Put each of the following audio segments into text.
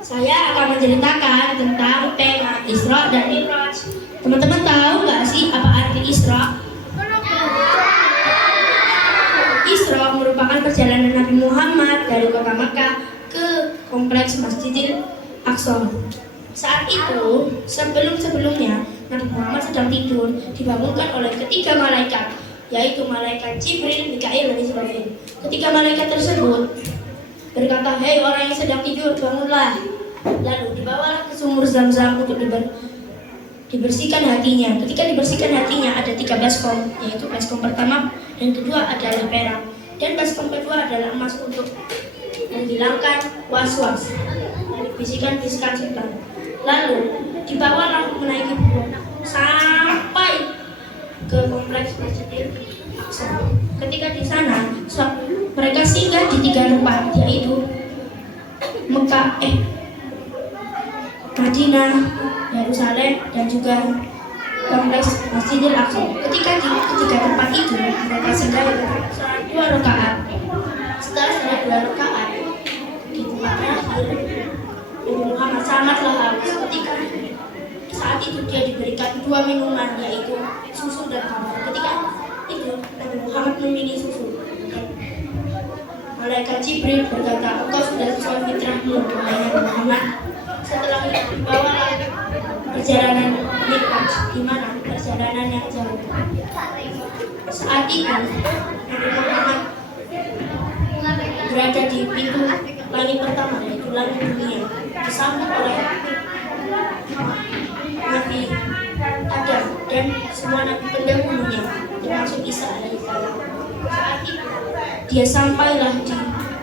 Saya akan menceritakan tentang tema Isra dan Mi'raj. Teman-teman tahu nggak sih apa arti Isra? Isra merupakan perjalanan Nabi Muhammad dari kota Makkah ke kompleks Masjidil Aqsa. Saat itu, sebelumnya Nabi Muhammad sedang tidur, dibangunkan oleh ketiga malaikat, yaitu malaikat Jibril, Mikail, dan Israfil. Ketiga malaikat tersebut berkata, "Hei orang yang sedang tidur, bangunlah." Lalu dibawalah ke sumur Zam-Zam untuk dibersihkan hatinya. Ketika dibersihkan hatinya ada 3 baskom, yaitu baskom pertama dan kedua adalah perak, dan baskom kedua adalah emas untuk menghilangkan was-was dari bisikan-bisikan setan. Lalu dibawalah menaiki burung sampai ke kompleks Masjidil Aqsa. Ketika di sana mereka singgah di 3 tempat, yaitu Mekah, Madinah, Yerusalem, dan juga kompleks Masjidil Aqsa. Ketika di ketiga tempat itu mereka singgah sholat 2 rakaat. Setelah sholat 2 rakaat di tempat terakhir, Nabi Muhammad sangatlah haus. Ketika saat itu dia diberikan 2 minuman, yaitu susu dan khamar. Ketika itu Nabi Muhammad memilih susu. Malaikat Jibril berkata, "Engkau sudah sesuai fitrahmu, wahai Nabi Muhammad." Setelah itu dibawalah perjalanan Mi'raj, di mana perjalanan yang jauh. Saat itu Nabi Muhammad berada di pintu langit pertama, yaitu langit dunia, disambut oleh Nabi Adam dan semua nabi pendahulunya, termasuk Isa alaihissalam. Saat itu dia sampailah di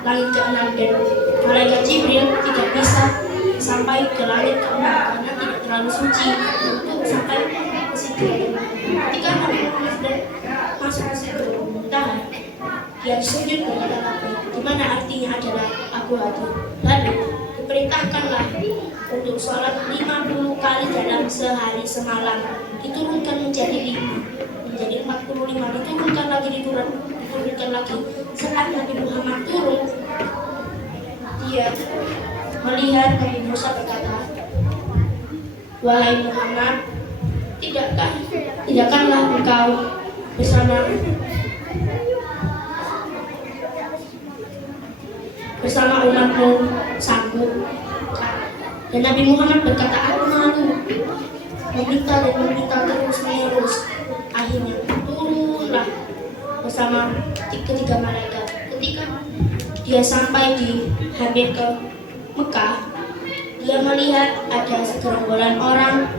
langit ke-6 dan malaikat Jibril tidak bisa sampai ke langit ke-6 karena tidak terlalu suci untuk sampai ke situ. Ketika Nabi Muhammad sudah masuk ke situ muntaha, dia sujud kepada Nabi, di mana artinya adalah aku hadir. Lalu diperintahkanlah untuk sholat 50 kali dalam sehari semalam, diturunkan menjadi 45, diturunkan lagi. Saat Nabi Muhammad turun, dia melihat Nabi Musa berkata, "Wahai Muhammad, tidakkanlah engkau bersama umatmu sanggup?" Dan Nabi Muhammad berkata, "Aku malu." Meminta terus menerus. Akhirnya turunlah bersama ketiga malaikat. Ketika dia sampai hampir ke Mekah, dia melihat ada segerombolan orang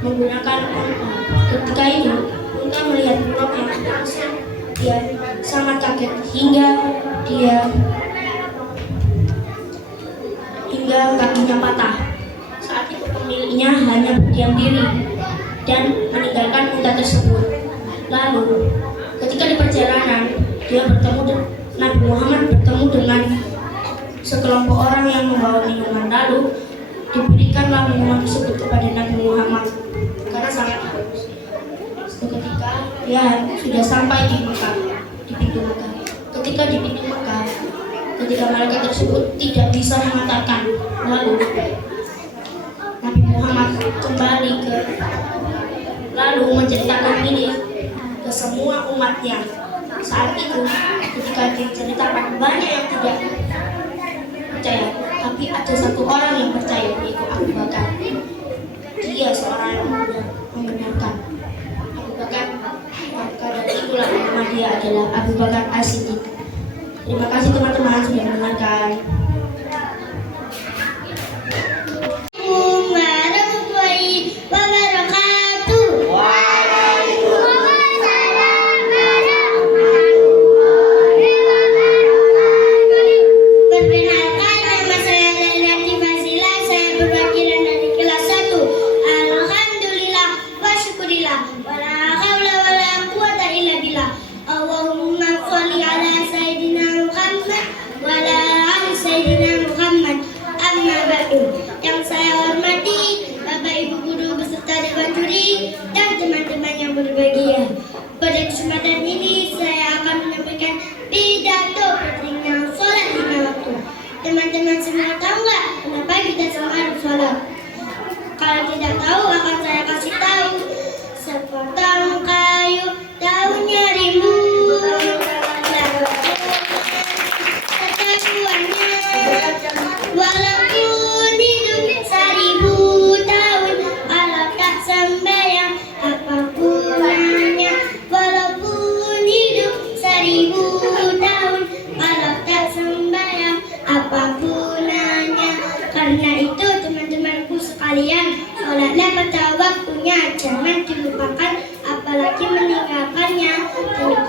menggunakan unta. Ketika itu unta melihat buruknya, langsung dia sangat kaget hingga kakinya patah. Saat itu pemiliknya hanya berdiam diri dan meninggalkan unta tersebut. Lalu ketika di perjalanan Nabi Muhammad bertemu dengan sekelompok orang yang membawa minuman. Lalu diberikanlah minuman tersebut kepada Nabi Muhammad karena sangat haus. Ketika dia sudah sampai di Mekah, di pintu Mekah. Ketika di pintu Mekah, ketika malaikat tersebut tidak bisa mengatakan, lalu Nabi Muhammad kembali lalu menceritakan ini ke semua umatnya. Saat itu ketika diceritakan, banyak yang tidak percaya, tapi ada satu orang yang percaya, yaitu Abu Bakar. Dia seorang yang membenarkan Abu Bakar, dan itulah nama dia adalah Abu Bakar As-Siddiq. Terima kasih teman-teman sudah mendengarkan. Allahumma sholli ala Sayyidina Muhammad wa ala ali Sayyidina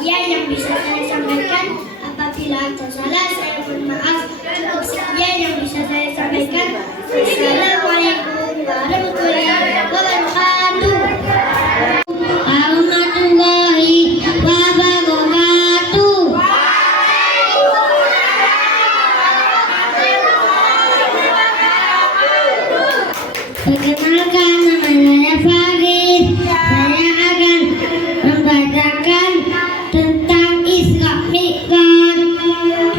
sekian yang bisa saya sampaikan. Apabila ada salah, saya mohon maaf. Cukup sekian yang bisa saya sampaikan. Assalamualaikum warahmatullahi wabarakatuh. Warahmatullahi wabarakatuh. Perkenalkan, nama saya Farid. Saya akan membacakan tentang Isra Mi'raj.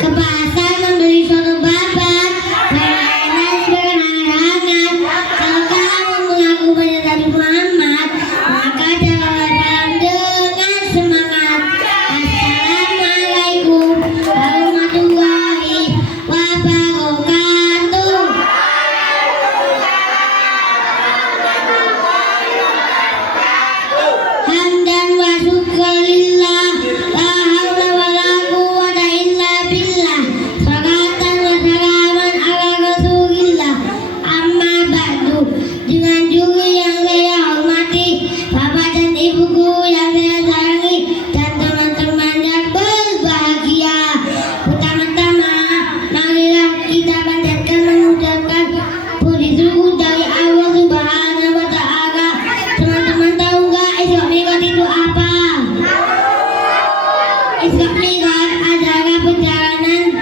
Kebahasan membeli suatu babat, permainan berhangat. Kalau kamu mengaku pada Nabi Muhammad, maka jawablah dengan semangat. Assalamualaikum warahmatullahi wabarakatuh. Hamdan wa syukurillah, la haula wa la quwwata illa billah. Salatan wa salaman ala rasulillah. Amma ba'du. Dengan juru yang saya hormati, bapak dan ibuku yang saya sayangi, dan teman-teman yang berbahagia. Pertama-tama, marilah kita panjatkan mengucapkan puji syukur dari Allah Subhanahu wa Ta'ala. Teman-teman tahu nggak Isra Mi'raj itu apa? Isra Mi'raj adalah perjalanan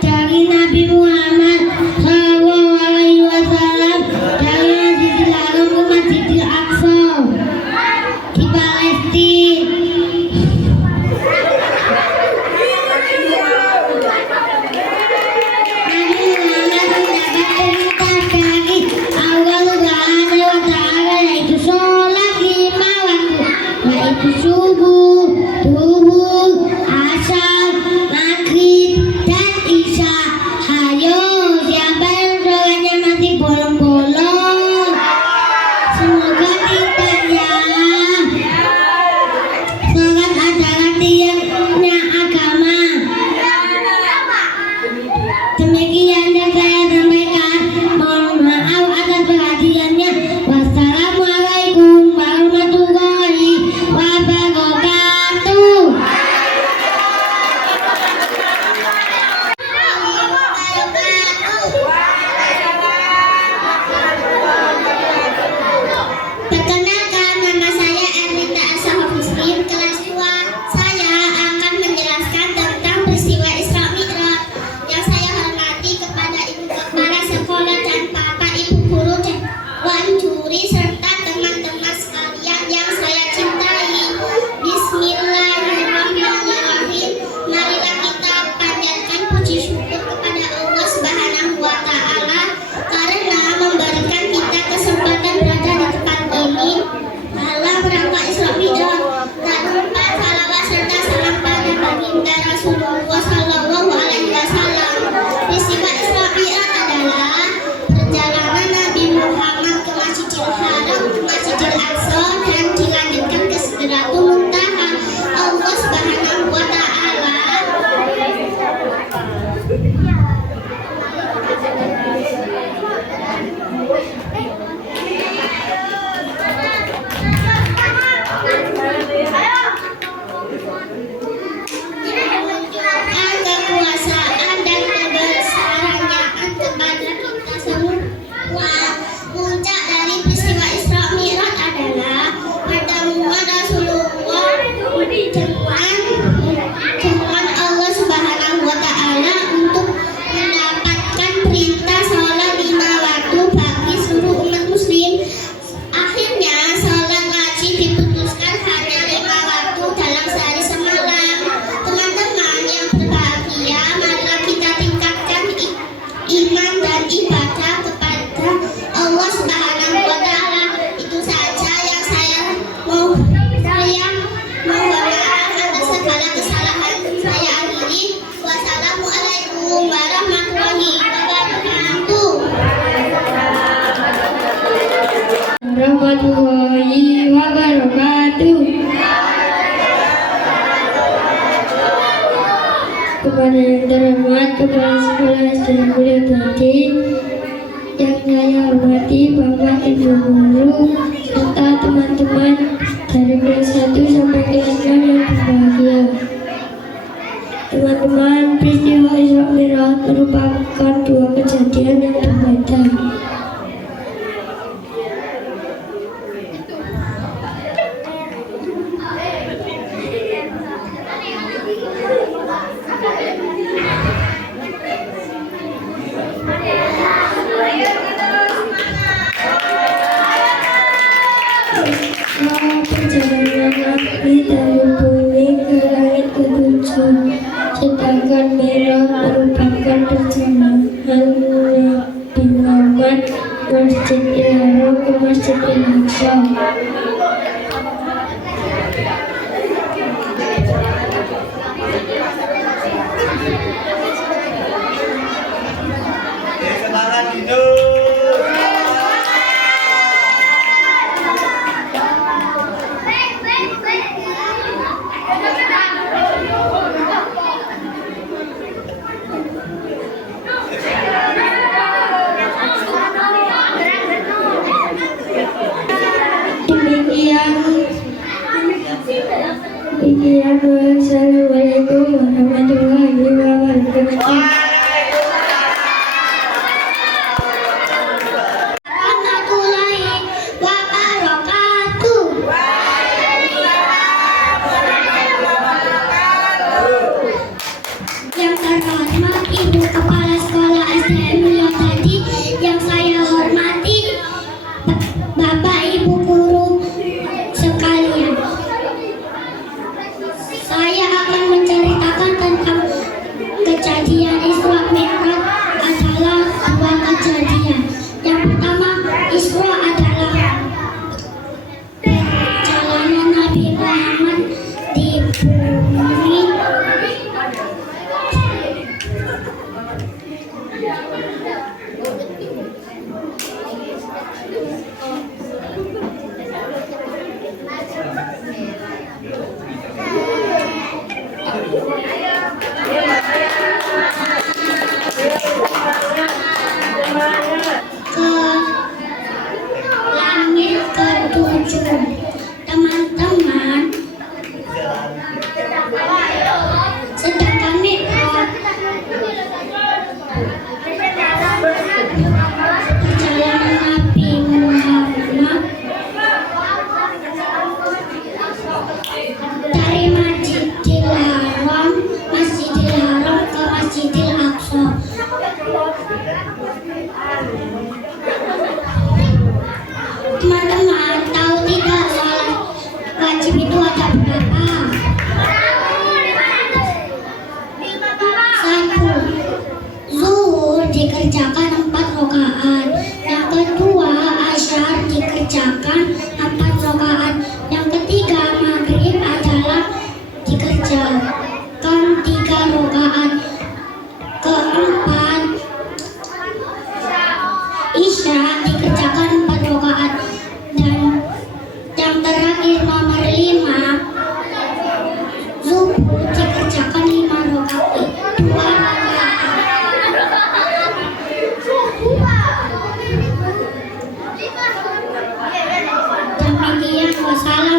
dari Nabi Muhammad SAW dari Masjidil Haram ke Masjidil Aqsa di Palestina. Nabi Muhammad mendapat perintah dari Allah Subhanahu wa Ta'ala, yaitu sholat 5 waktu, yaitu subuh, duhur, asar, maghrib, dan isya. Hayo, siapa yang sholatnya masih bolong-bolong? Semoga tidak ya. Sholat adalah tiangnya agama. Demikian yang saya sampaikan. Mohon maaf atas perhatiannya. Wassalamualaikum warahmatullahi wabarakatuh. Perkenalkan, nama saya Erlita Asahab Muslim, kelas 2. Saya akan menjelaskan tentang peristiwa Isra Mi'raj. Yang saya hormati kepada ibu kepala sekolah dan bapak ibu guru dan wan juri serta teman-teman sekalian yang saya cintai. Bismillahirrahmanirrahim. Marilah kita panjatkan puji syukur kepada Allah Subhanahu wa Ta'ala karena memberikan kita kesempatan berada di tempat ini dalam rangka Isra Mi'raj. Tak lupa salawat serta salam pada baginda Rasulullah Sallallahu Alaihi Wasallam. Peristiwa Isra Mi'raj adalah perjalanan Nabi Muhammad ke Masjidil Haram, ke Masjidil Aqsa, dan dilanjutkan ke Sidratul Muntaha. Allah Subhanahu wa Ta'ala menunjukkan kekuasaan dan kebesarannya kepada kita semua. Puncak dari peristiwa Isra Mi'raj adalah pertemuan Rasulullah dengan Allah Subhanahu wa Ta'ala untuk mendapatkan perintah sholat 5 waktu bagi seluruh umat muslim. Akhirnya sholat wajib diputuskan hanya 5 waktu dalam sehari semalam. Teman-teman yang berbahagia, marilah kita tingkatkan iman dan ibadah kepada Allah Subhanahu wa Ta'ala. Itu saja yang saya mohon maaf atas segala kesalahan. Saya akhiri. Wassalamualaikum warahmatullahi wabarakatuh. Warahmatullahi wabarakatuh. Kepada yang terhormat kepala sekolah dan kuliah tinggi, yang saya hormati Bapak Ibu guru serta teman-teman dari kelas 1 sampai kelas 6 yang berbahagia. Teman-teman, peristiwa Isra Mi'raj merupakan dua kejadian yang berbeda. Perjalanan Nabi dari bumi ke langit ketujuh, sedangkan Mi'raj merupakan perjalanan Nabi Muhammad Masjidil Haram ke Masjidil Aqsa. Semangat hidup. Wassalamualaikum warahmatullahi wabarakatuh. Warahmatullahi wabarakatuh. Yang terhormat Ibu Kepala Sekolah SDN Mulia Tadi, yang saya hormati Bapak Ibu guru sekalian. Saya akan menceritakan tentang kejadian Isra Mi'raj adalah dua kejadian. Yang pertama, Isra adalah perjalanan Nabi Muhammad di bumi. Ke langit ketujuh. Teman-teman, sedangkan Mi'raj perjalanan Nabi Muhammad dari Masjidil Haram ke Masjidil Aqsa. Teman-teman tahu tidak sholat wajib itu ada berapa? Satu, zuhur dikerjakan 4 rakaat. Yang kedua, asyar dikerjakan 4 rakaat. Yang ketiga, maghrib adalah dikerjakan 3 rakaat. Keempat, isya dikerjakan 4 rakaat. Dan yang terakhir nomor 5, zuhur dikerjakan 5 rakaat. 2 rakaat. Demikian, wassalamualaikum